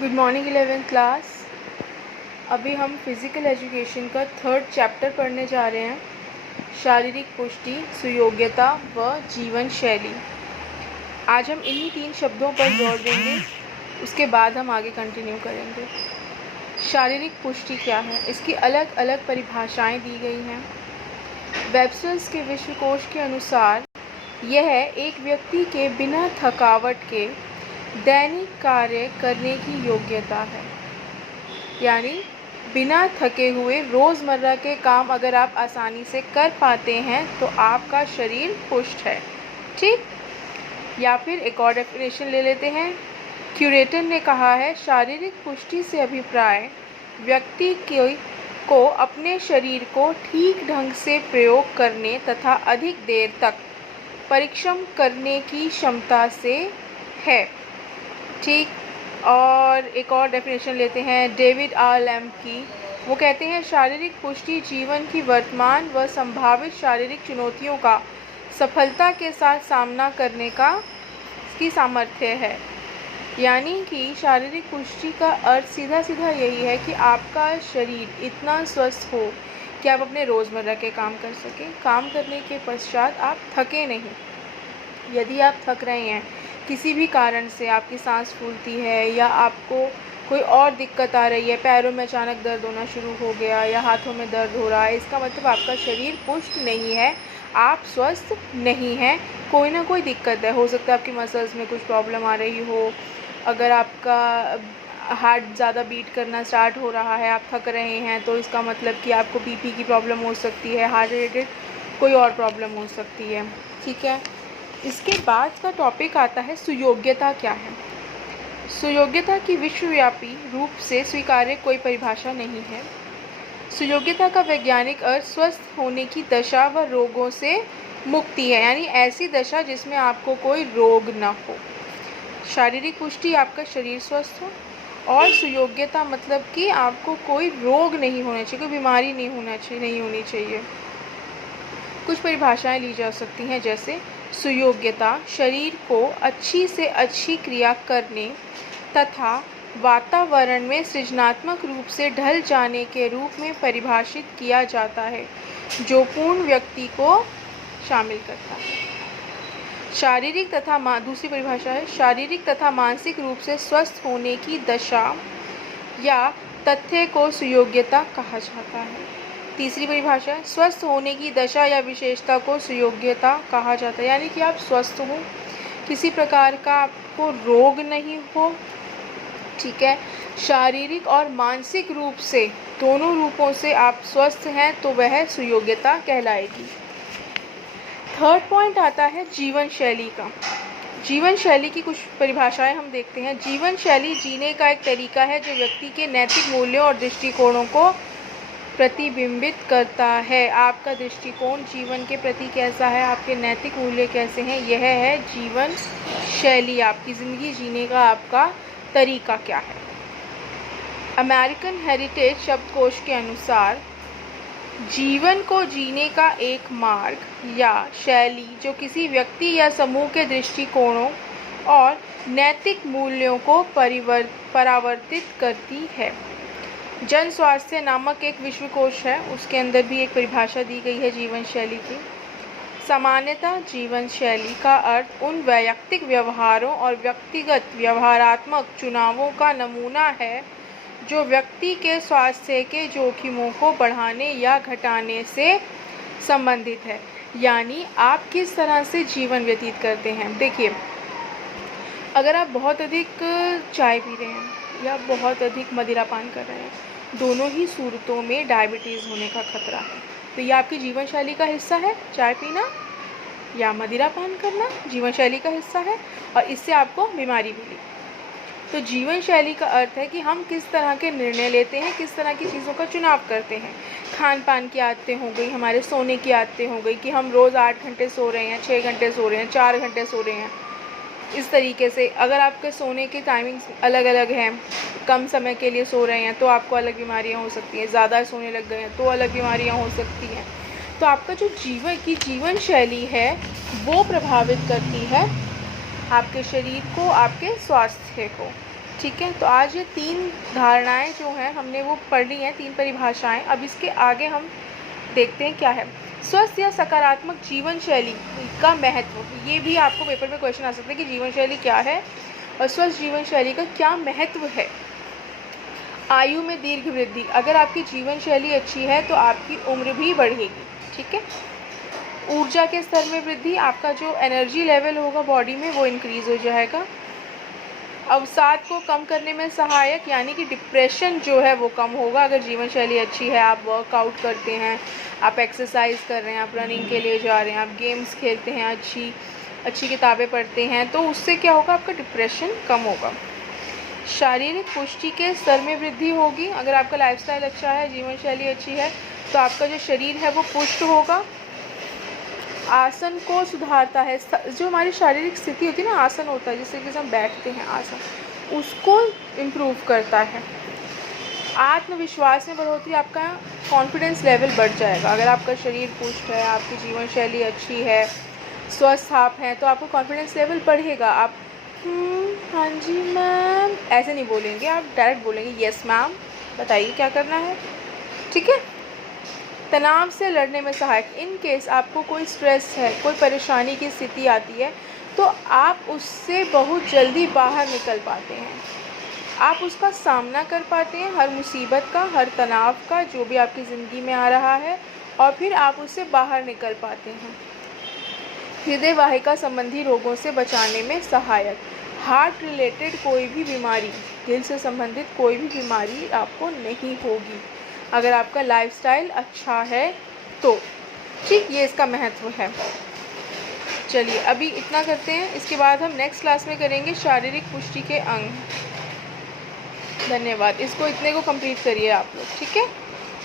Good morning 11th class. अभी हम physical education का 3rd चैप्टर पढ़ने जा रहे हैं, शारीरिक पुष्टि, सुयोग्यता व जीवन शैली। आज हम इन्हीं 3 शब्दों पर जोर देंगे, उसके बाद हम आगे कंटिन्यू करेंगे। शारीरिक पुष्टि क्या है, इसकी अलग अलग परिभाषाएं दी गई हैं। वेबस्टर्स के विश्वकोश के अनुसार यह एक व्यक्ति के बिना थकावट के दैनिक कार्य करने की योग्यता है। यानी बिना थके हुए रोज़मर्रा के काम अगर आप आसानी से कर पाते हैं तो आपका शरीर पुष्ट है। ठीक, या फिर एक और डेफिनेशन ले लेते हैं। क्यूरेटर ने कहा है, शारीरिक पुष्टि से अभिप्राय व्यक्ति को अपने शरीर को ठीक ढंग से प्रयोग करने तथा अधिक देर तक परिश्रम करने की क्षमता से है। ठीक, और एक और डेफिनेशन लेते हैं डेविड आर लैम्ब की। वो कहते हैं, शारीरिक पुष्टि जीवन की वर्तमान व संभावित शारीरिक चुनौतियों का सफलता के साथ सामना करने की सामर्थ्य है। यानी कि शारीरिक पुष्टि का अर्थ सीधा सीधा यही है कि आपका शरीर इतना स्वस्थ हो कि आप अपने रोज़मर्रा के काम कर सकें। काम करने के पश्चात आप थके नहीं। यदि आप थक रहे हैं किसी भी कारण से, आपकी सांस फूलती है या आपको कोई और दिक्कत आ रही है, पैरों में अचानक दर्द होना शुरू हो गया या हाथों में दर्द हो रहा है, इसका मतलब आपका शरीर पुष्ट नहीं है, आप स्वस्थ नहीं हैं, कोई ना कोई दिक्कत है। हो सकता है आपकी मसल्स में कुछ प्रॉब्लम आ रही हो, अगर आपका हार्ट ज़्यादा बीट करना स्टार्ट हो रहा है, आप थक रहे हैं, तो इसका मतलब कि आपको बीपी की प्रॉब्लम हो सकती है, हार्ट रिलेटेड कोई और प्रॉब्लम हो सकती है। ठीक है, इसके बाद का टॉपिक आता है सुयोग्यता क्या है। सुयोग्यता की विश्वव्यापी रूप से स्वीकार्य कोई परिभाषा नहीं है। सुयोग्यता का वैज्ञानिक अर्थ स्वस्थ होने की दशा व रोगों से मुक्ति है, यानी ऐसी दशा जिसमें आपको कोई रोग न हो। शारीरिक पुष्टि आपका शरीर स्वस्थ हो, और सुयोग्यता मतलब कि आपको कोई रोग नहीं होना चाहिए, कोई बीमारी नहीं होनी चाहिए। कुछ परिभाषाएं ली जा सकती हैं, जैसे सुयोग्यता शरीर को अच्छी से अच्छी क्रिया करने तथा वातावरण में सृजनात्मक रूप से ढल जाने के रूप में परिभाषित किया जाता है, जो पूर्ण व्यक्ति को शामिल करता है। शारीरिक तथा दूसरी परिभाषा है, शारीरिक तथा मानसिक रूप से स्वस्थ होने की दशा या तथ्य को सुयोग्यता कहा जाता है। तीसरी परिभाषा है, स्वस्थ होने की दशा या विशेषता को सुयोग्यता कहा जाता है, यानी कि आप स्वस्थ हो, किसी प्रकार का आपको रोग नहीं हो। ठीक है, शारीरिक और मानसिक रूप से, दोनों रूपों से आप स्वस्थ हैं, तो वह सुयोग्यता कहलाएगी। 3rd पॉइंट आता है जीवन शैली का। जीवन शैली की कुछ परिभाषाएं हम देखते हैं। जीवन शैली जीने का एक तरीका है जो व्यक्ति के नैतिक मूल्यों और दृष्टिकोणों को प्रतिबिंबित करता है। आपका दृष्टिकोण जीवन के प्रति कैसा है, आपके नैतिक मूल्य कैसे हैं, यह है जीवन शैली। आपकी ज़िंदगी जीने का आपका तरीका क्या है। अमेरिकन हेरिटेज शब्दकोश के अनुसार जीवन को जीने का एक मार्ग या शैली जो किसी व्यक्ति या समूह के दृष्टिकोणों और नैतिक मूल्यों को परावर्तित करती है। जन स्वास्थ्य नामक एक विश्वकोश है, उसके अंदर भी एक परिभाषा दी गई है जीवन शैली की। सामान्यतः जीवन शैली का अर्थ उन वैयक्तिक व्यवहारों और व्यक्तिगत व्यवहारात्मक चुनावों का नमूना है जो व्यक्ति के स्वास्थ्य के जोखिमों को बढ़ाने या घटाने से संबंधित है। यानी आप किस तरह से जीवन व्यतीत करते हैं। देखिए, अगर आप बहुत अधिक चाय पी रहे हैं या बहुत अधिक मदिरा पान कर रहे हैं, दोनों ही सूरतों में डायबिटीज़ होने का खतरा है। तो ये आपकी जीवन शैली का हिस्सा है, चाय पीना या मदिरा पान करना जीवन शैली का हिस्सा है, और इससे आपको बीमारी मिली। तो जीवन शैली का अर्थ है कि हम किस तरह के निर्णय लेते हैं, किस तरह की चीज़ों का चुनाव करते हैं। खान पान की आदतें हो गई, हमारे सोने की आदतें हो गई कि हम रोज़ 8 घंटे सो रहे हैं, 6 घंटे सो रहे हैं, 4 घंटे सो रहे हैं। इस तरीके से अगर आपके सोने की टाइमिंग्स अलग अलग हैं, कम समय के लिए सो रहे हैं तो आपको अलग बीमारियां हो सकती हैं, ज़्यादा सोने लग गए हैं तो अलग बीमारियां हो सकती हैं। तो आपका जो जीवन शैली है वो प्रभावित करती है आपके शरीर को, आपके स्वास्थ्य को। ठीक है, तो आज ये 3 धारणाएं जो हैं हमने वो पढ़ ली हैं, 3 परिभाषाएं। अब इसके आगे हम देखते हैं क्या है। स्वस्थ या सकारात्मक जीवन शैली का महत्व, ये भी आपको पेपर में क्वेश्चन आ सकता है कि जीवन शैली क्या है और स्वस्थ जीवन शैली का क्या महत्व है। आयु में दीर्घ वृद्धि, अगर आपकी जीवन शैली अच्छी है तो आपकी उम्र भी बढ़ेगी। ठीक है। ऊर्जा के स्तर में वृद्धि, आपका जो एनर्जी लेवल होगा बॉडी में वो इंक्रीज हो जाएगा। अवसाद को कम करने में सहायक, यानी कि डिप्रेशन जो है वो कम होगा अगर जीवन शैली अच्छी है। आप वर्कआउट करते हैं, आप एक्सरसाइज कर रहे हैं, आप रनिंग के लिए जा रहे हैं, आप गेम्स खेलते हैं, अच्छी किताबें पढ़ते हैं, तो उससे क्या होगा, आपका डिप्रेशन कम होगा। शारीरिक पुष्टि के स्तर में वृद्धि होगी, अगर आपका लाइफस्टाइल अच्छा है, जीवन शैली अच्छी है, तो आपका जो शरीर है वो पुष्ट होगा। आसन को सुधारता है, जो हमारी शारीरिक स्थिति होती है ना, आसन होता है जिससे कि हम बैठते हैं, आसन उसको इम्प्रूव करता है। आत्मविश्वास में बढ़ोतरी, आपका कॉन्फिडेंस लेवल बढ़ जाएगा अगर आपका शरीर पुष्ट है, आपकी जीवन शैली अच्छी है, स्वस्थ आप हैं, तो आपका कॉन्फिडेंस लेवल बढ़ेगा। आप हाँ जी मैम ऐसे नहीं बोलेंगे, आप डायरेक्ट बोलेंगे यस मैम, बताइए क्या करना है। ठीक है। तनाव से लड़ने में सहायक, इन केस आपको कोई स्ट्रेस है, कोई परेशानी की स्थिति आती है, तो आप उससे बहुत जल्दी बाहर निकल पाते हैं, आप उसका सामना कर पाते हैं, हर मुसीबत का, हर तनाव का जो भी आपकी ज़िंदगी में आ रहा है, और फिर आप उससे बाहर निकल पाते हैं। हृदय वाहिका संबंधी रोगों से बचाने में सहायक, हार्ट रिलेटेड कोई भी बीमारी, दिल से संबंधित कोई भी बीमारी आपको नहीं होगी अगर आपका लाइफस्टाइल अच्छा है तो। ठीक, ये इसका महत्व है। चलिए अभी इतना करते हैं, इसके बाद हम नेक्स्ट क्लास में करेंगे शारीरिक पुष्टि के अंग। धन्यवाद, इसको इतने को कंप्लीट करिए आप लोग। ठीक है।